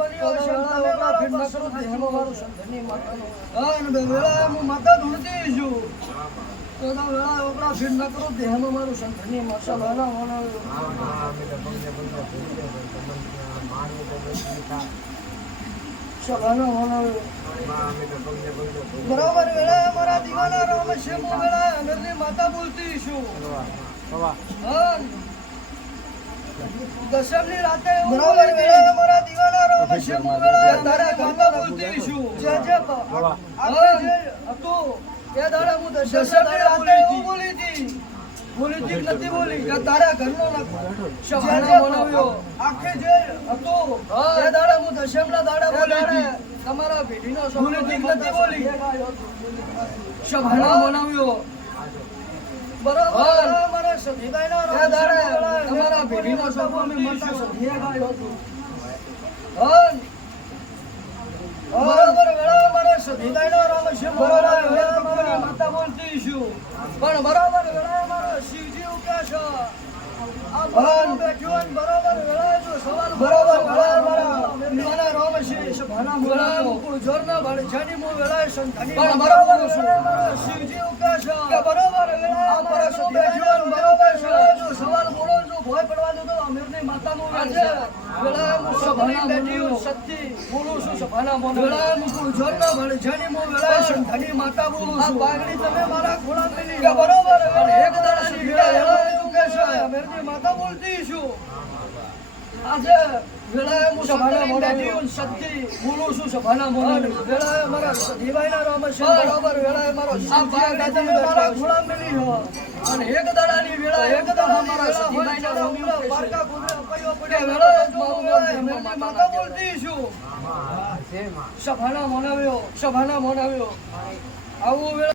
બન્યો છે તમે મારા ફીટ નકરો દેહનો મારું સંધની માતાનો હા ને વેળા હું માતા ધૂણતી છું તો વેળા ઓકળા ફીટ નકરો દેહનો મારું સંધની માતા વાલા વાલા બરાબર વેળા મારા દીવાના રામ છે હું વેળા અનરની માતા બોલતી છું દશમની રાતે બરાબર વેળા મારા દીવાના રામ છે હું વેળા તારા માતા બોલતી છું જે જે હતું એ દાડા હું દશમની રાતે બોલી હતી નથી બોલી કે તારા ઘરનો શબ્દ બોલાવ્યો આખે જે હતો એ દાડા હું દશમના દાડા બોલી હતી તમારા ભેડીનો શબ્દ નથી બોલી શબ્દ બોલાવ્યો બરાબર મારા સધીભાઈના એ દાડા તમારા ભેડીનો શબ્દ મે માતા સધીએ ગાયો હતો બરાબર વેળા મારા સધીભાઈનો રામ છે બરાબર વેળા મારી માતા બોલતી છું પણ બરાબર વેળા મારા શિવજી ઉગ્યા છે આ ભગવાન બેઠ્યો ને બરાબર વેળા જો સવાલ બરાબર વેળા મારા રામ છે ભાના બોલા મુકુળ જોરના ભાડે જાની મો વેળા સંતાની પણ બરાબર મારા શિવજી ઉગ્યા છે કે બરાબર વેળા મારા સધીભાઈનો બરાબર વેળા જો સવાલ બોલો જો ભોય પડવાનો તો અમીરની માતા મો આજે વેળા મુ સભાના બેઠ્યો સત્ય બોલું છું સભાના બોલો વેળા મુકુળ જોરના ભાડે જાની મો વેળા સંતાની માતા બોલું છું આ બાગડી તમે મારા ખોળા મેલી કે બરાબર એક દાડાની વેળા અમીરની માતા બોલતી છું આજે વેળા મુ સભાના બેઠ્યો સત્ય બોલું છું સભાના બોલો વેળા મારા સધીભાઈના રામ છે બરાબર વેળા મારો આ બાગડી તમે મારા ખોળા મેલી હો અને એક દાડાની વેળા એક દાડા મારા સધીભાઈના રામ પારકા ગોરે અપાયો પડે વેળા અમીરની માતા બોલતી છું સભાના મોનાવ્યો આવું